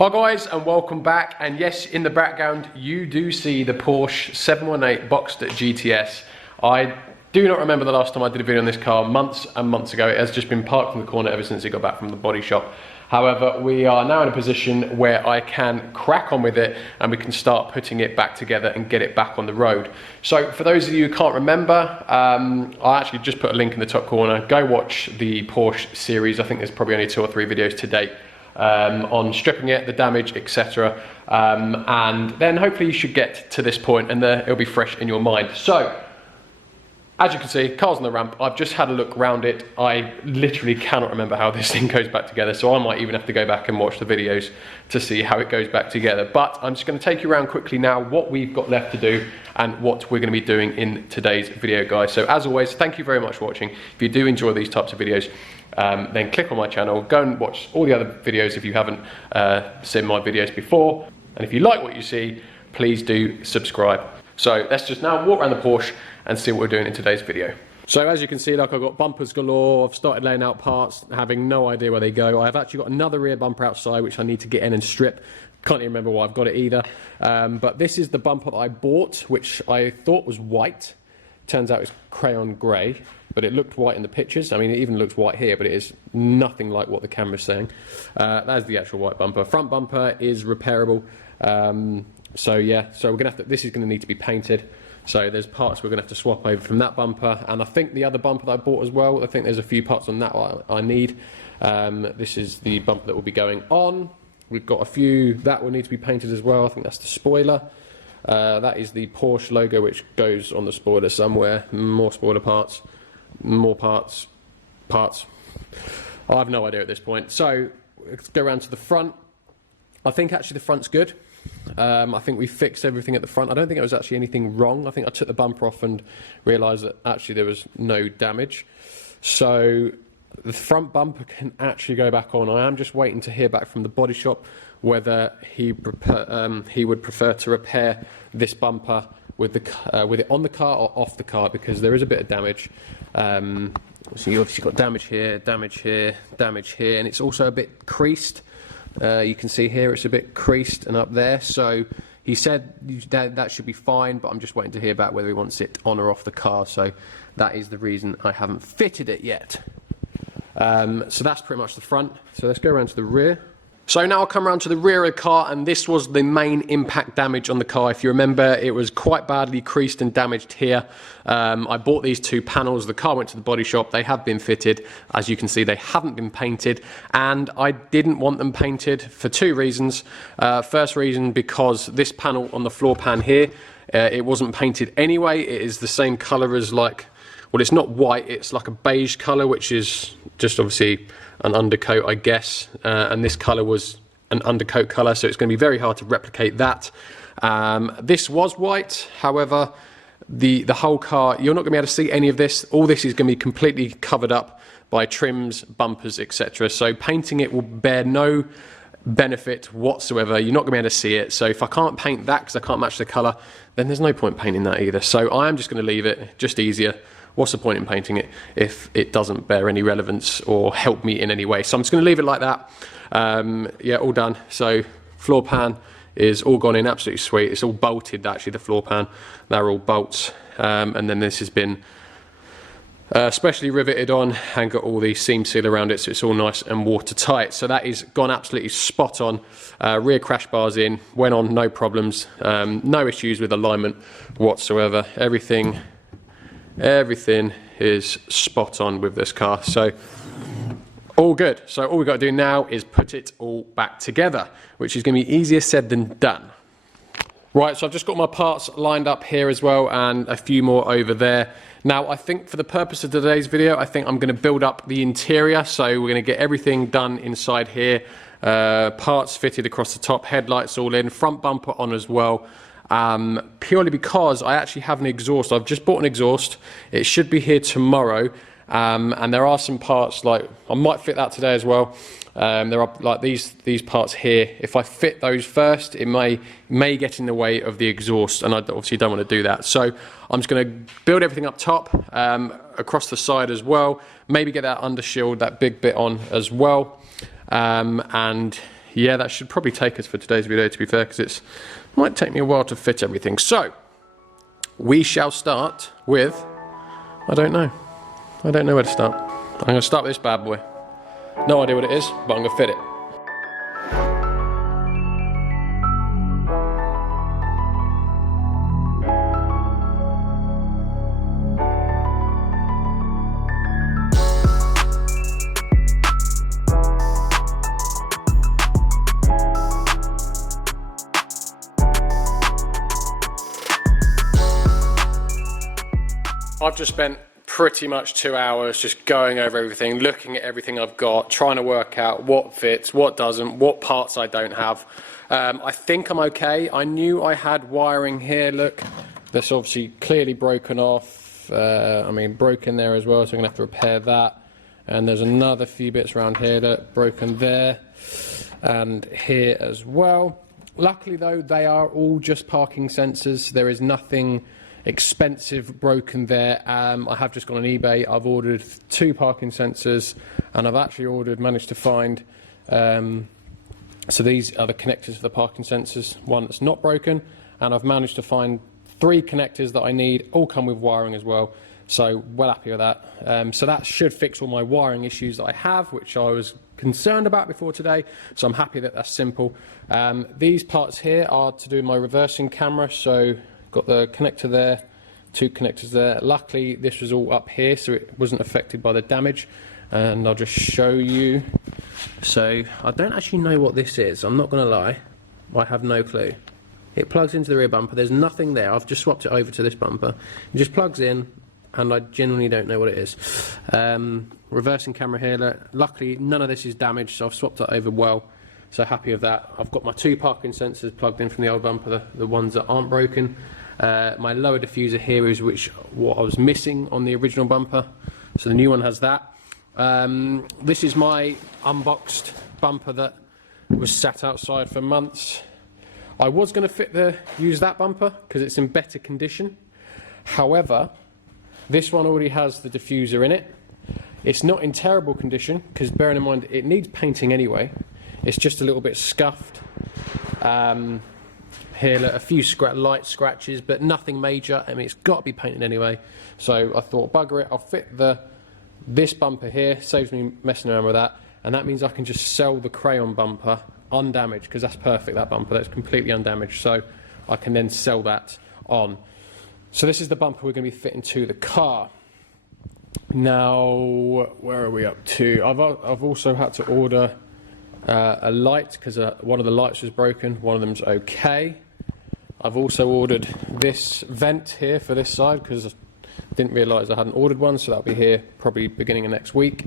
Hi guys, and welcome back. And yes, in the background you do see the Porsche 718 Boxster GTS. I do not remember the last time I did a video on this car, months and months ago. It has just been parked in the corner ever since it got back from the body shop. However, we are now in a position where I can crack on with it and we can start putting it back together and get it back on the road. So for those of you who can't remember, I actually just put a link in the top corner. Go watch the Porsche series. I think there's probably only 2 or 3 videos to date on stripping it, the damage, etc. And then hopefully you should get to this point and it'll be fresh in your mind. So, as you can see, car's on the ramp. I've just had a look around it. I literally cannot remember how this thing goes back together, so I might even have to go back and watch the videos to see how it goes back together. But I'm just going to take you around quickly now what we've got left to do and what we're going to be doing in today's video, guys. So as always, thank you very much for watching. If you do enjoy these types of videos, then click on my channel, go and watch all the other videos if you haven't seen my videos before. And if you like what you see, please do subscribe. So let's just now walk around the Porsche and see what we're doing in today's video. So as you can see, like, I've got bumpers galore. I've started laying out parts, having no idea where they go. I've actually got another rear bumper outside, which I need to get in and strip. Can't even remember why I've got it either. But this is the bumper that I bought, which I thought was white. Turns out it's crayon grey, but it looked white in the pictures. I mean, it even looks white here, but it is nothing like what the camera's saying. That's the actual white bumper. Front bumper is repairable. So yeah, so we're gonna have to, this is gonna need to be painted. So there's parts we're gonna have to swap over from that bumper, and I think the other bumper that I bought as well, I think there's a few parts on that I need. This is the bumper that will be going on. We've got a few that will need to be painted as well. I think that's the spoiler. That is the Porsche logo, which goes on the spoiler somewhere. More spoiler parts, more parts. I have no idea at this point. So let's go around to the front. I think actually the front's good. I think we fixed everything at the front. I don't think there was actually anything wrong. I think I took the bumper off and realised that actually there was no damage. So the front bumper can actually go back on. I am just waiting to hear back from the body shop whether he would prefer to repair this bumper with it on the car or off the car, because there is a bit of damage. So you obviously got damage here, damage here, damage here, and it's also a bit creased. You can see here it's a bit creased and up there. So he said that should be fine, but I'm just waiting to hear back whether he wants it on or off the car. So that is the reason I haven't fitted it yet. So that's pretty much the front. So let's go around to the rear. So now I'll come around to the rear of the car, and this was the main impact damage on the car. If you remember, it was quite badly creased and damaged here. I bought these 2 panels. The car went to the body shop. They have been fitted. As you can see, they haven't been painted, and I didn't want them painted for 2 reasons. First reason, because this panel on the floor pan here, it wasn't painted anyway. It is the same color as, like, well, it's not white, it's like a beige color, which is just obviously an undercoat, I guess, and this color was an undercoat color, so it's going to be very hard to replicate that. This was white, however, the whole car, you're not going to be able to see any of this. All this is going to be completely covered up by trims, bumpers, etc. So painting it will bear no benefit whatsoever. You're not going to be able to see it. So if I can't paint that because I can't match the color, then there's no point painting that either. So I am just going to leave it, just easier. What's the point in painting it if it doesn't bear any relevance or help me in any way? So I'm just going to leave it like that. Yeah, all done. So floor pan is all gone in, absolutely sweet. It's all bolted, actually, the floor pan. They're all bolts. And then this has been specially riveted on and got all the seam seal around it, so it's all nice and watertight. So that is gone absolutely spot on. Rear crash bars in, went on, no problems. No issues with alignment whatsoever. Everything is spot on with this car, so all good. So all we've got to do now is put it all back together, which is going to be easier said than done. Right, so I've just got my parts lined up here as well, and a few more over there. Now, I think for the purpose of today's video, I think I'm going to build up the interior, so we're going to get everything done inside here. Parts fitted across the top, headlights all in, front bumper on as well. Purely because I actually have an exhaust. I've just bought an exhaust. It should be here tomorrow, and there are some parts, like, I might fit that today as well. There are like these parts here. If I fit those first, it may get in the way of the exhaust, and I obviously don't want to do that. So I'm just going to build everything up top, across the side as well. Maybe get that undershield, that big bit on as well, and yeah, that should probably take us for today's video, to be fair, because it might take me a while to fit everything. So, we shall start with, I don't know where to start. I'm going to start with this bad boy. No idea what it is, but I'm going to fit it. I've just spent pretty much 2 hours just going over everything, looking at everything I've got, trying to work out what fits, what doesn't, what parts I don't have. I think I'm okay. I knew I had wiring here, look, that's obviously clearly broken off. I mean, broken there as well, so I'm going to have to repair that. And there's another few bits around here, look, broken there and here as well. Luckily though, they are all just parking sensors. There is nothing expensive broken there. I have just gone on eBay. I've ordered 2 parking sensors, and I've actually managed to find, so these are the connectors for the parking sensors, one that's not broken, and I've managed to find 3 connectors that I need, all come with wiring as well, so well happy with that. So that should fix all my wiring issues that I have, which I was concerned about before today, so I'm happy that that's simple. These parts here are to do my reversing camera, so got the connector there, 2 connectors there. Luckily this was all up here, so it wasn't affected by the damage, and I'll just show you. So I don't actually know what this is, I'm not going to lie, I have no clue. It plugs into the rear bumper, there's nothing there, I've just swapped it over to this bumper. It just plugs in, and I genuinely don't know what it is. Reversing camera here, luckily none of this is damaged, so I've swapped it over well, so happy with that. I've got my 2 parking sensors plugged in from the old bumper, the ones that aren't broken. My lower diffuser here is what I was missing on the original bumper, so the new one has that. This is my unboxed bumper that was sat outside for months. I was going to use that bumper because it's in better condition. However, this one already has the diffuser in it. It's not in terrible condition because, bearing in mind, it needs painting anyway. It's just a little bit scuffed. Here, look, a few light scratches, but nothing major. I mean, it's got to be painted anyway. So I thought, bugger it, I'll fit this bumper here, saves me messing around with that, and that means I can just sell the crayon bumper undamaged, because that's perfect, that bumper, that's completely undamaged, so I can then sell that on. So this is the bumper we're going to be fitting to the car. Now, where are we up to? I've also had to order a light, because one of the lights was broken, one of them's okay. I've also ordered this vent here for this side, because I didn't realise I hadn't ordered one, so that'll be here probably beginning of next week.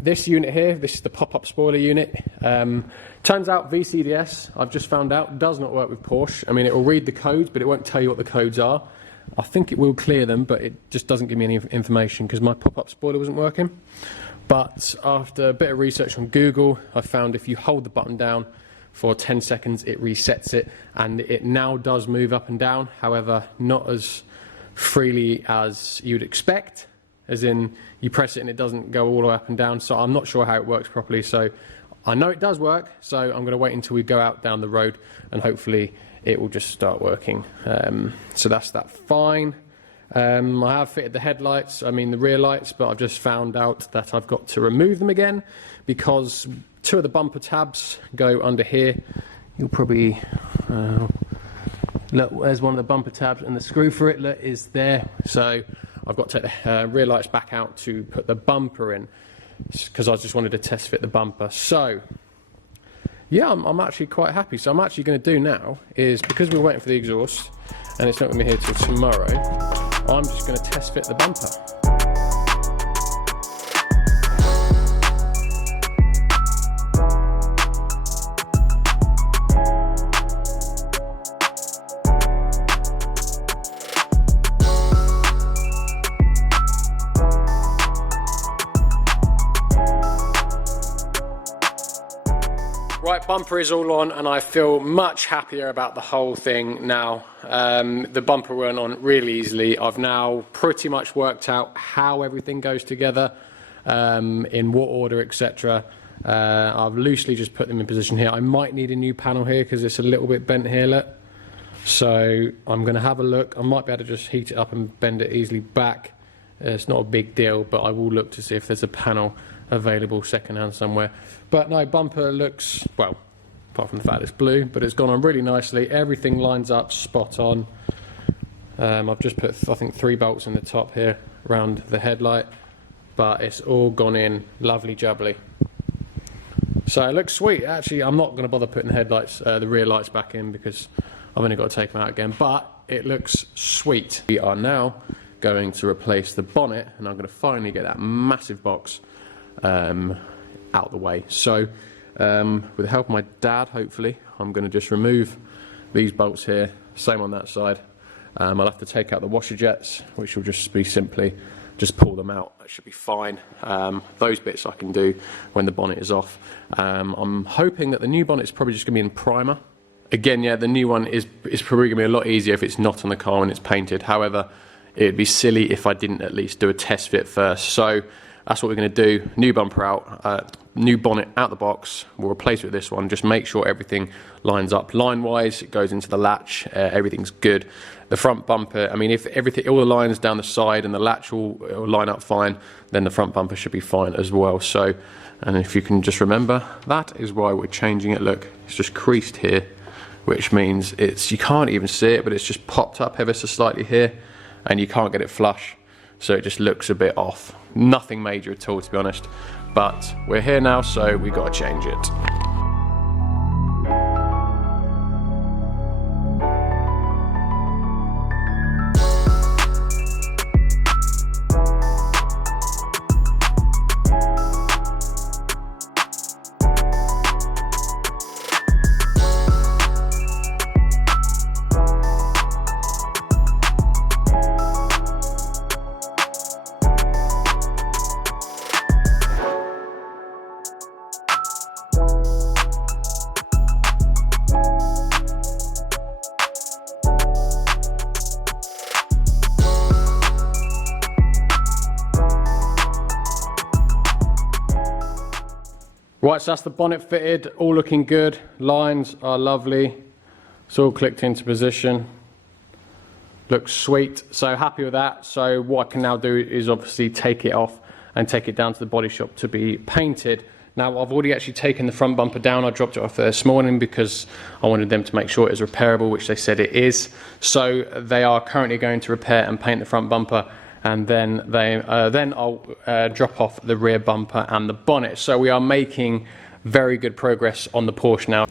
This unit here, this is the pop-up spoiler unit. Turns out VCDS, I've just found out, does not work with Porsche. I mean, it will read the codes, but it won't tell you what the codes are. I think it will clear them, but it just doesn't give me any information because my pop-up spoiler wasn't working. But after a bit of research on Google, I found if you hold the button down for 10 seconds, it resets it, and it now does move up and down, however, not as freely as you'd expect, as in you press it and it doesn't go all the way up and down, so I'm not sure how it works properly. So I know it does work, so I'm going to wait until we go out down the road, and hopefully it will just start working. So that's that fine. I have fitted the headlights, I mean the rear lights, but I've just found out that I've got to remove them again because 2 of the bumper tabs go under here. You'll probably look, there's one of the bumper tabs, and the screw for it is there. So I've got to take the rear lights back out to put the bumper in, because I just wanted to test fit the bumper. So yeah, I'm actually quite happy. So I'm actually going to do now is, because we're waiting for the exhaust and it's not going to be here till tomorrow, I'm just going to test fit the bumper. Right, bumper is all on, and I feel much happier about the whole thing now. The bumper went on really easily. I've now pretty much worked out how everything goes together, in what order, etc. I've loosely just put them in position here. I might need a new panel here because it's a little bit bent here, look. So I'm going to have a look. I might be able to just heat it up and bend it easily back. It's not a big deal, but I will look to see if there's a panel available secondhand somewhere. But no, bumper looks, well, apart from the fact it's blue, but it's gone on really nicely. Everything lines up spot on. I've just put, I think, 3 bolts in the top here around the headlight, but it's all gone in lovely jubbly. So it looks sweet. Actually, I'm not going to bother putting the headlights, the rear lights back in because I've only got to take them out again, but it looks sweet. We are now going to replace the bonnet, and I'm going to finally get that massive box out the way. So with the help of my dad, hopefully, I'm going to just remove these bolts here, same on that side. I'll have to take out the washer jets, which will just be simply just pull them out. That should be fine. Those bits I can do when the bonnet is off. I'm hoping that the new bonnet is probably just going to be in primer. Again, yeah, the new one is probably going to be a lot easier if it's not on the car when it's painted. However, it'd be silly if I didn't at least do a test fit first. So that's what we're going to do. New bumper out, new bonnet out the box. We'll replace it with this one. Just make sure everything lines up line-wise. It goes into the latch. Everything's good. The front bumper, I mean, if everything, all the lines down the side and the latch will line up fine, then the front bumper should be fine as well. So, and if you can just remember, that is why we're changing it. Look, it's just creased here, which means it's, you can't even see it, but it's just popped up ever so slightly here, and you can't get it flush. So it just looks a bit off. Nothing major at all, to be honest. But we're here now, so we've got to change it. Right, so that's the bonnet fitted, all looking good. Lines are lovely. It's all clicked into position. Looks sweet, so happy with that. So what I can now do is obviously take it off and take it down to the body shop to be painted. Now, I've already actually taken the front bumper down. I dropped it off there this morning because I wanted them to make sure it was repairable, which they said it is. So they are currently going to repair and paint the front bumper, and then I'll drop off the rear bumper and the bonnet. So we are making very good progress on the Porsche now.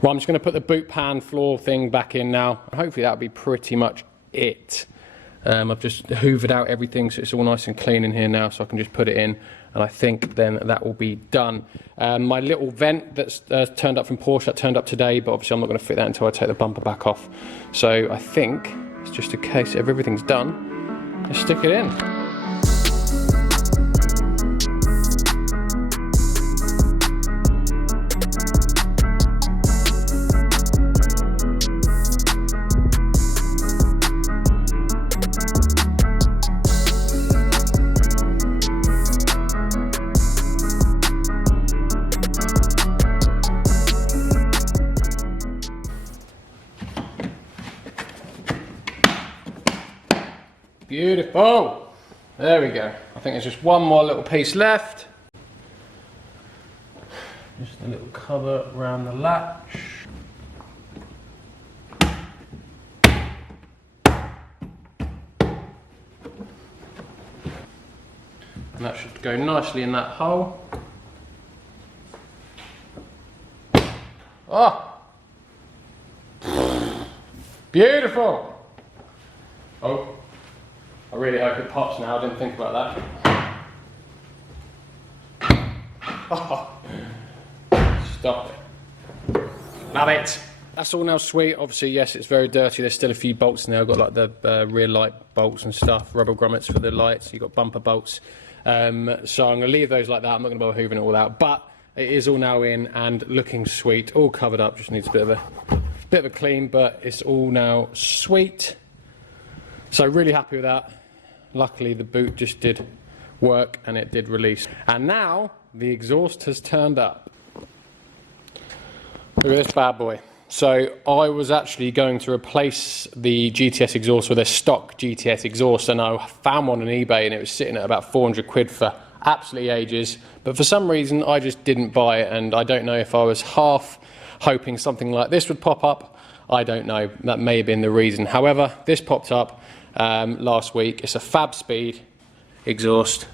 Well, I'm just going to put the boot pan floor thing back in now. Hopefully that'll be pretty much it. I've just hoovered out everything so it's all nice and clean in here now, so I can just put it in, and I think then that will be done. My little vent that's turned up from Porsche, that turned up today, but obviously I'm not going to fit that until I take the bumper back off. So I think it's just a case of everything's done. Let's stick it in. Beautiful. There we go. I think there's just one more little piece left. Just a little cover around the latch. And that should go nicely in that hole. Oh! Beautiful! Oh. I really hope it pops now, I didn't think about that. Oh, stop it. Love it. That's all now sweet. Obviously, yes, it's very dirty. There's still a few bolts in there. I've got like the rear light bolts and stuff, rubber grommets for the lights. You've got bumper bolts. So I'm going to leave those like that. I'm not going to bother hoovering it all out. But it is all now in and looking sweet. All covered up. Just needs a bit of a clean, but it's all now sweet. So really happy with that. Luckily, the boot just did work, and it did release. And now the exhaust has turned up. Look at this bad boy. So I was actually going to replace the GTS exhaust with a stock GTS exhaust, and I found one on eBay and it was sitting at about 400 quid for absolutely ages. But for some reason I just didn't buy it, and I don't know if I was half hoping something like this would pop up. I don't know, that may have been the reason. However, this popped up last week. It's a Fab Speed exhaust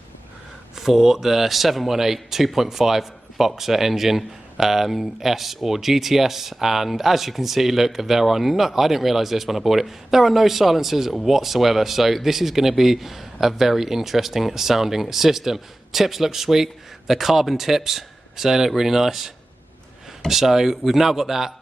for the 718 2.5 Boxer engine. S or GTS, and as you can see, look, there are no, I didn't realize this when I bought it, there are no silencers whatsoever, so this is going to be a very interesting sounding system. Tips look sweet, they're carbon tips, so they look really nice. So we've now got that,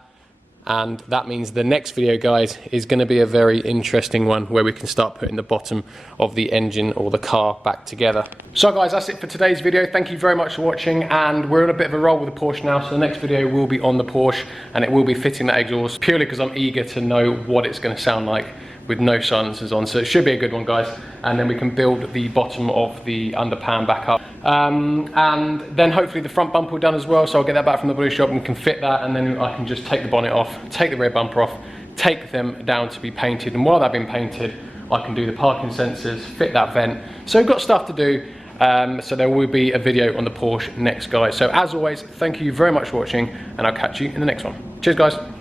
and that means the next video, guys, is going to be a very interesting one where we can start putting the bottom of the engine or the car back together. So guys, that's it for today's video. Thank you very much for watching, and we're on a bit of a roll with the Porsche now, so the next video will be on the Porsche, and it will be fitting that exhaust purely because I'm eager to know what it's going to sound like with no silencers on, so it should be a good one, guys. And then we can build the bottom of the underpan back up, and then hopefully the front bumper will be done as well, so I'll get that back from the body shop and can fit that, and then I can just take the bonnet off, take the rear bumper off, take them down to be painted, and while they've been painted I can do the parking sensors, fit that vent. So we've got stuff to do, so there will be a video on the Porsche next, guys. So as always, thank you very much for watching, and I'll catch you in the next one. Cheers, guys.